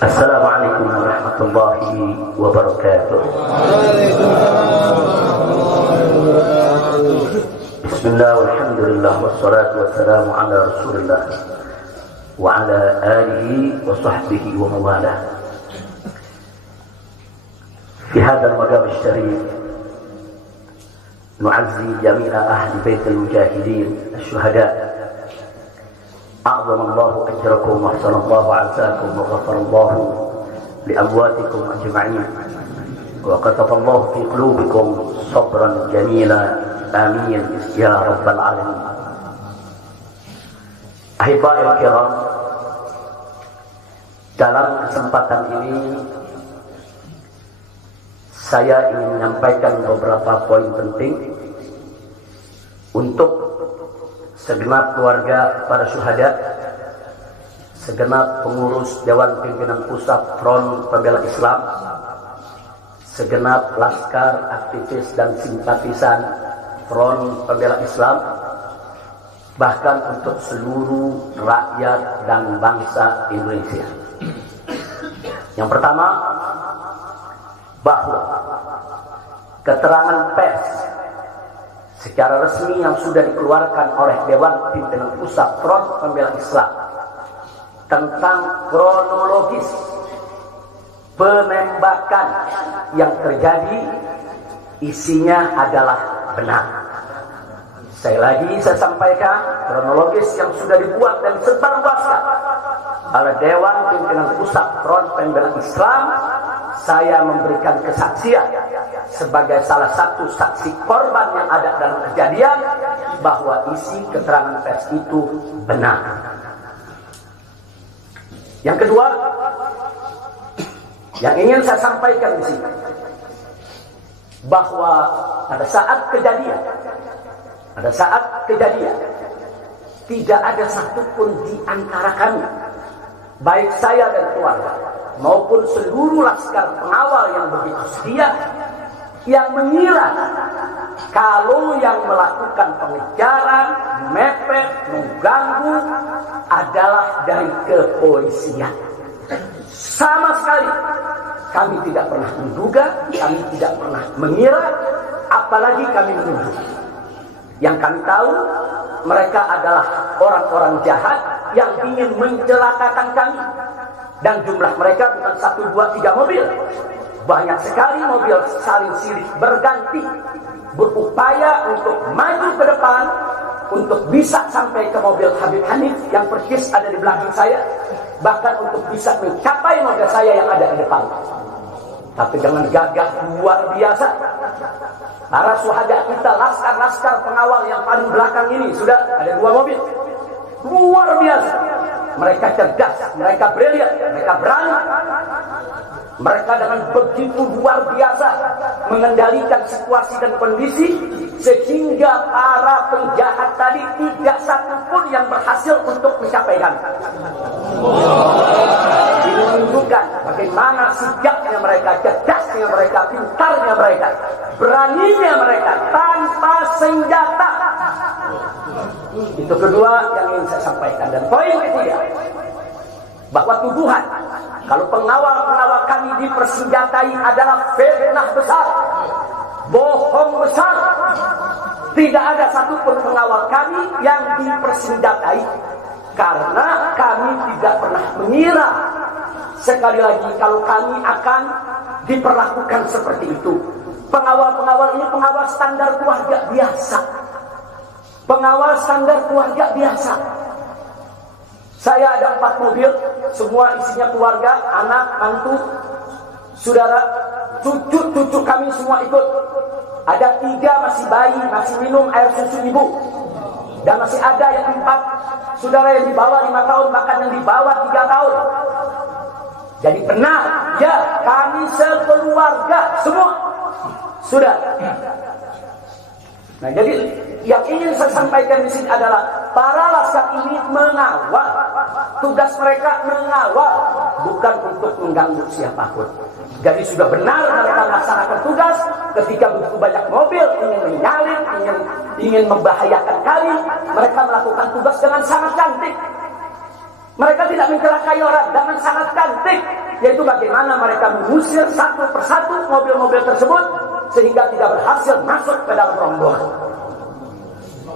Assalamualaikum warahmatullahi wabarakatuh. Bismillah walhamdulillah wassalatu wassalamu ala rasulillah wa ala alihi wa sahbihi wa mawalah. Fi hadzal maqam asy-syarif nu'azzi jami'a ahli baitil mujahidin asy-syuhada. أعظم الله أجركم وأحسن الله عزاكم وغفر الله لأمواتكم أجمعين وكتب الله في قلوبكم صبرا جميلا آمين يا رب العالمين. Ahibba'il kiram, dalam kesempatan ini saya ingin menyampaikan beberapa poin penting untuk segenap keluarga para syuhada, segenap pengurus Dewan Pimpinan Pusat Front Pembela Islam, segenap laskar, aktivis dan simpatisan Front Pembela Islam, bahkan untuk seluruh rakyat dan bangsa Indonesia. Yang pertama, bahwa keterangan pers secara resmi yang sudah dikeluarkan oleh Dewan Pimpinan Pusat Front Pembela Islam tentang kronologis penembakan yang terjadi isinya adalah benar. Saya sampaikan kronologis yang sudah dibuat dan disebarluaskan oleh Dewan Pimpinan Pusat Front Pembela Islam. Saya memberikan kesaksian sebagai salah satu saksi korban yang ada dalam kejadian bahwa isi keterangan pers itu benar. Yang kedua, yang ingin saya sampaikan di sini, bahwa pada saat kejadian tidak ada satupun di antara kami, baik saya dan keluarga maupun seluruh laskar pengawal yang begitu setia, yang mengira kalau yang melakukan pengejaran, mepet, mengganggu adalah dari kepolisian. Sama sekali kami tidak pernah menduga, kami tidak pernah mengira, apalagi kami menuduh. Yang kami tahu, mereka adalah orang-orang jahat yang ingin mencelakakan kami. Dan jumlah mereka bukan 1, 2, 3 mobil. Banyak sekali mobil saling silih berganti, berupaya untuk maju ke depan, untuk bisa sampai ke mobil Habib Hanif yang persis ada di belakang saya, bahkan untuk bisa mencapai mobil saya yang ada di depan. Tapi dengan gagah luar biasa, para syuhada kita, laskar-laskar pengawal yang paling belakang ini, sudah ada 2 mobil. Luar biasa. Mereka cerdas, mereka brilian, mereka berani. Mereka dengan begitu luar biasa mengendalikan situasi dan kondisi, sehingga para penjahat tadi tidak satupun yang berhasil untuk mencapai kami. Ini menunjukkan bagaimana sigapnya mereka, cerdasnya mereka, pintarnya mereka, beraninya mereka tanpa senjata. Itu kedua yang ingin saya sampaikan. Dan poin ketiga, bahwa tuduhan kalau pengawal-pengawal kami dipersenjatai adalah fitnah besar, bohong besar. Tidak ada satupun pengawal kami yang dipersenjatai, karena kami tidak pernah mengira, sekali lagi, kalau kami akan diperlakukan seperti itu. Pengawal-pengawal ini pengawal standar keluarga biasa. Pengawal standar keluarga biasa. Saya ada 4 mobil, semua isinya keluarga, anak, mantu, saudara, cucu kami semua ikut. Ada 3 masih bayi, masih minum air susu ibu. Dan masih ada yang 4 saudara yang di bawah 5 tahun, bahkan yang di bawah 3 tahun. Jadi benar, ya, kami sekeluarga semua sudah. Nah, jadi yang ingin saya sampaikan di sini adalah para laskar ini mengawal. Tugas mereka mengawal, bukan untuk mengganggu siapapun. Jadi sudah benar mereka melaksanakan tugas. Ketika begitu banyak mobil ingin menyalip, ingin membahayakan kami, mereka melakukan tugas dengan sangat cantik. Mereka tidak mencelakai orang dengan sangat cantik. yaitu bagaimana mereka mengusir satu persatu mobil-mobil tersebut sehingga tidak berhasil masuk ke dalam rombongan.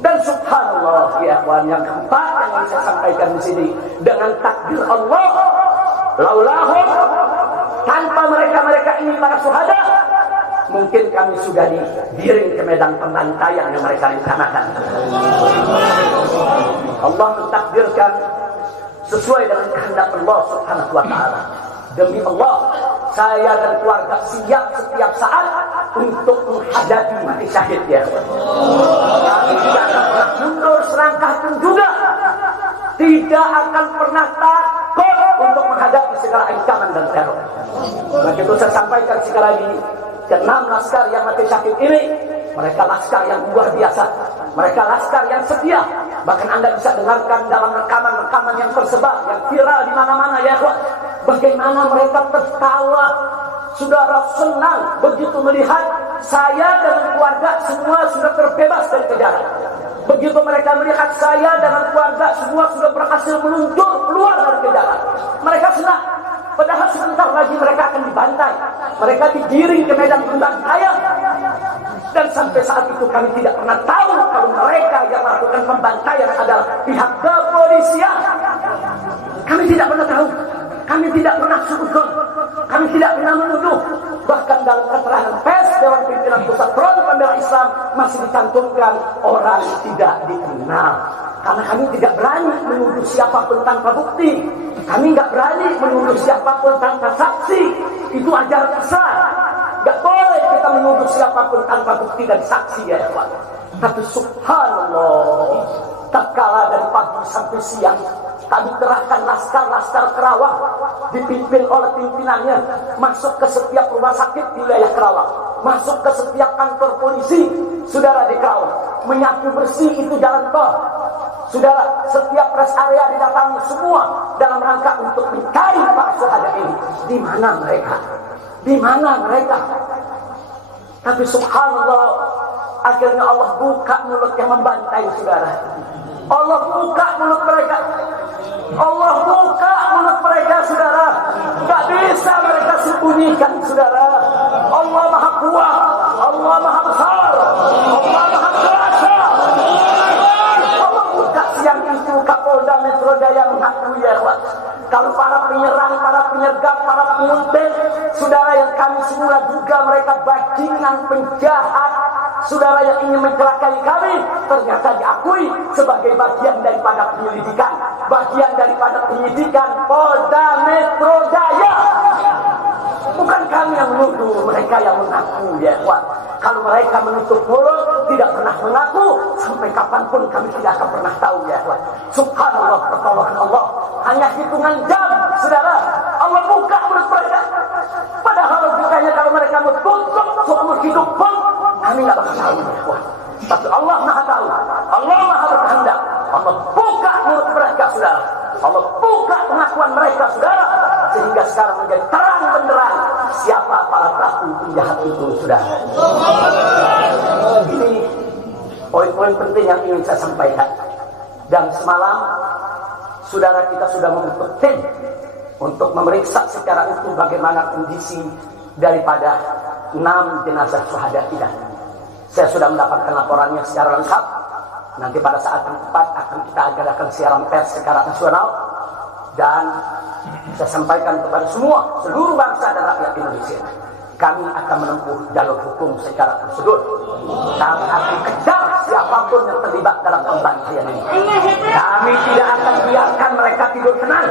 Dan subhanallah ya ikhwan, yang keempat yang ingin saya sampaikan di sini, dengan takdir Allah, laulahum, tanpa mereka ini para syuhada, mungkin kami sudah digiring ke medan pembantaian yang mereka rencanakan. Allah mentakdirkan sesuai dengan kehendak Allah Subhanahu wa taala. Demi Allah, saya dan keluarga siap setiap saat untuk menghadapi mati syahid ya. Kami tidak akan pernah mundur selangkah pun juga. Tidak akan pernah takut untuk menghadapi segala ancaman dan teror. Maka itu saya sampaikan sekali lagi, ke-6 laskar yang mati syahid ini, mereka laskar yang luar biasa. Mereka laskar yang setia. Bahkan Anda bisa dengarkan dalam rekaman-rekaman yang tersebar, yang viral di mana-mana ya. Bagaimana mereka tertawa, saudara senang begitu melihat saya dan keluarga semua sudah terbebas dari kejaran. Begitu mereka melihat saya dan keluarga semua sudah berhasil meluncur keluar dari kejaran, mereka senang. Padahal sebentar lagi mereka akan dibantai, mereka digiring ke medan pembantaian. Dan sampai saat itu kami tidak pernah tahu kalau mereka yang melakukan pembantaian adalah pihak kepolisian. Kami tidak pernah tahu. Kami tidak pernah suzon, kami tidak pernah menuduh. Bahkan dalam keterangan pers Dewan Pimpinan Pusat Front Pembela Islam masih dicantumkan orang tidak dikenal. Karena kami tidak berani menuduh siapapun tanpa bukti. Kami nggak berani menuduh siapapun tanpa saksi. Itu ajaran Islam. Nggak boleh kita menuduh siapapun tanpa bukti dan saksi ya Pak. Tapi subhanallah, tatkala dari pagi sampai siang kami kerahkan laskar-laskar Kerawang dipimpin oleh pimpinannya masuk ke setiap rumah sakit di wilayah Kerawang, masuk ke setiap kantor polisi saudara di Kerawang, menyapu bersih itu jalan tol saudara, setiap rest area didatangi semua dalam rangka untuk mencari para syuhada ini. Di mana mereka? Di mana mereka? Tapi subhanallah, akhirnya Allah buka mulut yang membantai saudara. Allah buka mulut mereka. Allah buka mulut mereka saudara. Tak bisa mereka sembunyikan saudara. Allah Maha Kuat, Allah Maha Besar, Allah Maha Kuasa. Allah buka siang itu Kapolda Metro Jaya mengakui ya Pak, kalau para penyerang, para penyergap, para penguntit saudara yang kami semula duga mereka bajingan penjahat saudara yang ingin mencelakai kami, ternyata diakui sebagai bagian daripada penyelidikan, bagian daripada penyidikan Polda Metro Jaya. Bukan kami yang menuduh, mereka yang mengaku ya Pak. Kalau mereka menutup mulut, tidak pernah mengaku, sampai kapanpun kami tidak akan pernah tahu ya Pak. Subhanallah, pertolongan Allah hanya hitungan jam saudara, Allah buka mulut mereka. Padahal logikanya kalau mereka menutup seumur hidup pun kami tidak bakal tahu ya Pak. Tapi Allah Maha tahu, Allah Maha berkehendak. Allah buka mulut mereka saudara, Allah buka pengakuan mereka saudara, sehingga sekarang menjadi terang benderang siapa para pelaku penjahat itu saudara. Ini poin-poin penting yang ingin saya sampaikan. Dan semalam saudara kita sudah membentuk tim untuk memeriksa secara utuh bagaimana kondisi daripada 6 jenazah syuhada kita. Saya sudah mendapatkan laporannya secara lengkap. Nanti pada saat yang tepat akan kita adakan siaran pers secara nasional. Dan saya sampaikan kepada seluruh bangsa dan rakyat Indonesia, kami akan menempuh jalur hukum secara prosedur. Kami akan kejar siapapun yang terlibat dalam pembantaian ini. Kami tidak akan biarkan mereka tidur tenang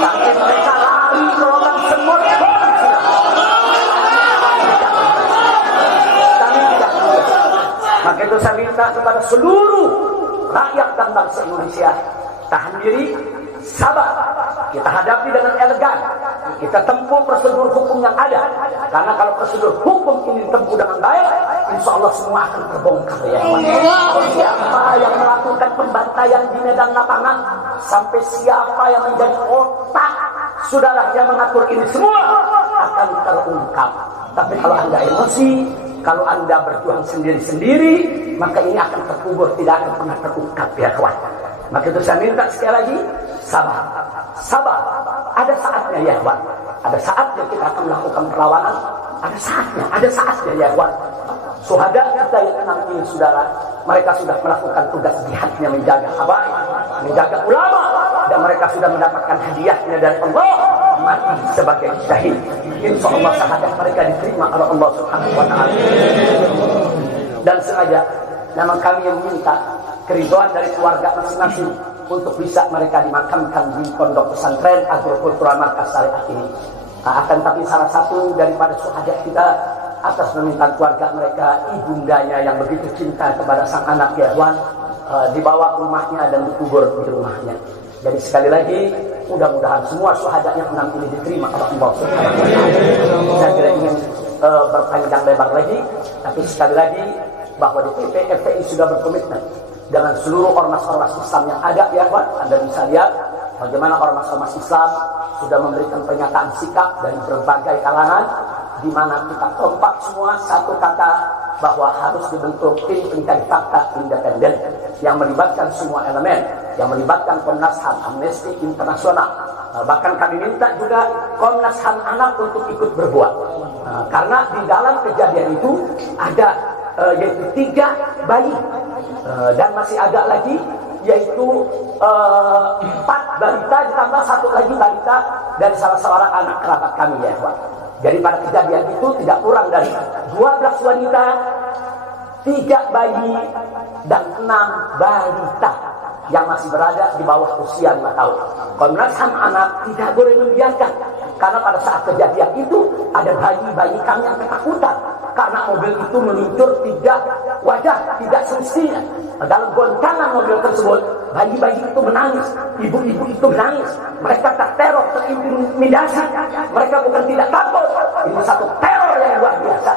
sampai mereka lari ke lubang semut. Kami tidak bisa. Maka itu saya minta kepada seluruh rakyat dan bangsa Indonesia, tahan diri, sabar. Kita hadapi dengan elegan. Kita tempuh prosedur hukum yang ada. Karena kalau prosedur hukum ini ditempuh dengan baik, insya Allah semua akan terbongkar ya. Siapa yang melakukan pembantaian di medan lapangan, sampai siapa yang menjadi otak saudara yang mengatur ini semua akan terungkap. Tapi kalau Anda emosi, kalau Anda berjuang sendiri-sendiri, maka ini akan terkubur, tidak akan pernah terungkap ya kawan. Maka itu saya minta sekali lagi, sabar, sabar, ada saatnya ya ikhwan. Ada saatnya kita akan melakukan perlawanan. Ada saatnya ya ikhwan. Syuhada kita yang 6 ini saudara, mereka sudah melakukan tugas jihadnya menjaga habaib, menjaga ulama, dan mereka sudah mendapatkan hadiahnya dari Allah, mati sebagai syahid. Insya Allah syahadat mereka diterima oleh Allah Subhanahu wa Ta'ala. Dan sengaja memang kami yang minta keridhaan dari keluarga masing-masing untuk bisa mereka dimakamkan di pondok pesantren Agrokultural Markas Syariah ini. Akan tapi salah satu daripada syuhada kita atas permintaan keluarga mereka, ibundanya yang begitu cinta kepada sang anak ya ikhwan, dibawa ke rumahnya dan dikubur di rumahnya. Jadi sekali lagi, mudah-mudahan semua syuhada yang 6 ini diterima oleh Allah Subhanahu wa Ta'ala. Saya tidak ingin berpanjang lebar lagi, tapi sekali lagi bahwa DPP FPI sudah berkomitmen dengan seluruh ormas-ormas Islam yang ada ya ikhwan. Anda bisa lihat bagaimana ormas-ormas Islam sudah memberikan pernyataan sikap dari berbagai kalangan, di mana kita kompak semua satu kata bahwa harus dibentuk tim pencari fakta independen yang melibatkan semua elemen, yang melibatkan Komnas HAM, Amnesty Internasional. Bahkan kami minta juga Komnas HAM anak untuk ikut berbuat, karena di dalam kejadian itu ada yaitu 3 bayi dan masih ada lagi yaitu 4 balita ditambah 1 lagi balita dari salah seorang anak kerabat kami ya ikhwan. Jadi pada kejadian itu tidak kurang dari 12 wanita, 3 bayi, dan 6 balita yang masih berada di bawah usia 5 tahun. Komnas HAM anak tidak boleh membiarkan, karena pada saat kejadian itu ada bayi-bayi kami yang ketakutan karena mobil itu meluncur tidak wajar, tidak semestinya. Dalam goncangan mobil tersebut, bayi-bayi itu menangis, ibu-ibu itu menangis. Mereka terteror, terintimidasi. Mereka bukan tidak takut, ini satu teror yang luar biasa.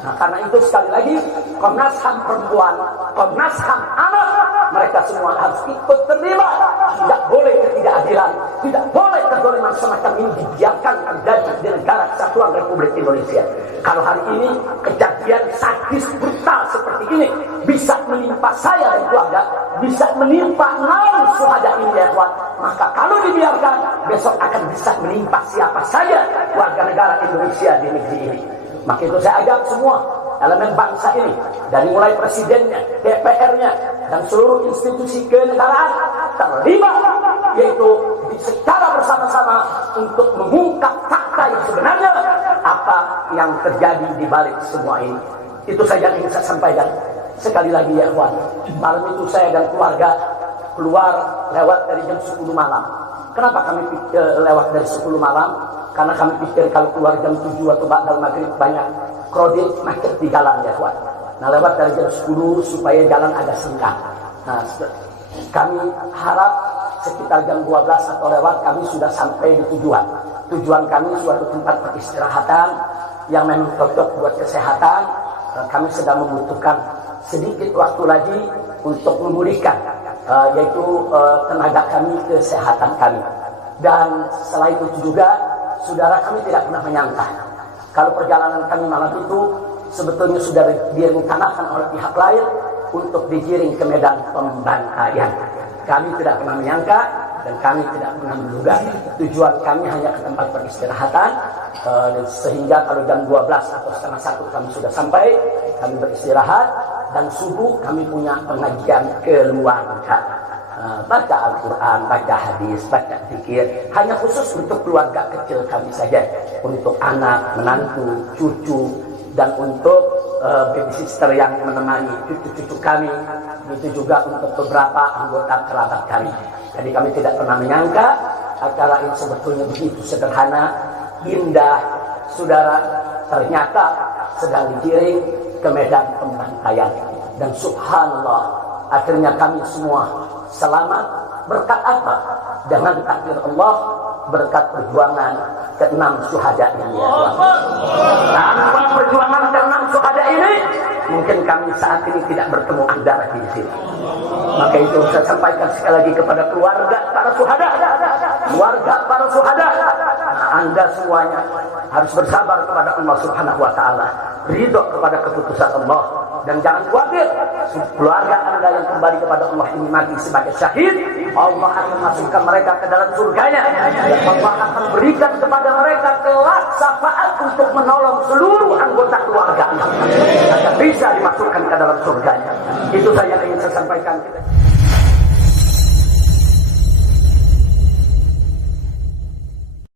Nah, karena itu sekali lagi Komnas HAM perempuan, Komnas HAM anak, mereka semua harus ikut terlibat. Tidak boleh ketidakadilan, tidak boleh kezaliman semacam ini dibiarkan terjadi di negara kesatuan Republik Indonesia. Kalau hari ini kejadian sadis brutal seperti ini bisa menimpa saya dan keluarga, bisa menimpa 6 syuhada ini ya ikhwan, maka kalau dibiarkan besok akan bisa menimpa siapa saja warga negara Indonesia di negeri ini. Maka itu saya ajak semua elemen bangsa ini, dari mulai presidennya, DPR-nya, dan seluruh institusi kenegaraan terlibat, yaitu secara bersama-sama untuk mengungkap fakta yang sebenarnya apa yang terjadi di balik semua ini. Itu saja yang ingin saya sampaikan. Sekali lagi ya ikhwan, malam itu saya dan keluarga keluar lewat dari jam 10 malam. Kenapa kami lewat dari 10 malam? Karena kami pikir kalau keluar jam 7 atau ba'dal maghrib banyak krodit macet di jalan ya ikhwan. Nah, lewat dari jam 10 supaya jalan agak senggang. Nah, kami harap sekitar jam 12 atau lewat kami sudah sampai di tujuan. Tujuan kami suatu tempat peristirahatan yang memang cocok buat kesehatan. Kami sedang membutuhkan sedikit waktu lagi untuk memulihkan yaitu tenaga kami, kesehatan kami. Dan selain itu juga, saudara, kami tidak pernah menyangka kalau perjalanan kami malam itu sebetulnya sudah direncanakan oleh pihak lain untuk digiring ke medan pembantaian. Kami tidak pernah menyangka dan kami tidak pernah menduga. Tujuan kami hanya ke tempat peristirahatan, sehingga kalau jam 12 atau setengah 1 kami sudah sampai, kami beristirahat, dan subuh kami punya pengajian keluarga. Baca Al-Quran, baca hadis, baca zikir, hanya khusus untuk keluarga kecil kami saja, untuk anak, menantu, cucu, dan untuk babysitter yang menemani cucu-cucu kami, itu juga untuk beberapa anggota kerabat kami. Jadi kami tidak pernah menyangka acara ini sebetulnya begitu sederhana, indah, saudara, ternyata sedang digiring ke medan pembantaian. Dan subhanallah, akhirnya kami semua selamat. Berkat apa? Dengan takdir Allah, berkat perjuangan ke-6 syuhada ini ya Tuhan. Tanpa perjuangan ke-6 syuhada ini, mungkin kami saat ini tidak bertemu Anda lagi di sini. Maka itu saya sampaikan sekali lagi kepada keluarga para syuhada, keluarga para syuhada, Anda semuanya harus bersabar kepada Allah Subhanahu wa taala, ridho kepada keputusan Allah, dan jangan khawatir keluarga Anda yang kembali kepada Allah ini mati sebagai syahid, Allah akan masukkan mereka ke dalam surganya, dan Allah akan berikan kepada mereka kelak syafaat untuk menolong seluruh anggota keluarga agar bisa dimasukkan ke dalam surganya. Itu saja yang ingin saya sampaikan.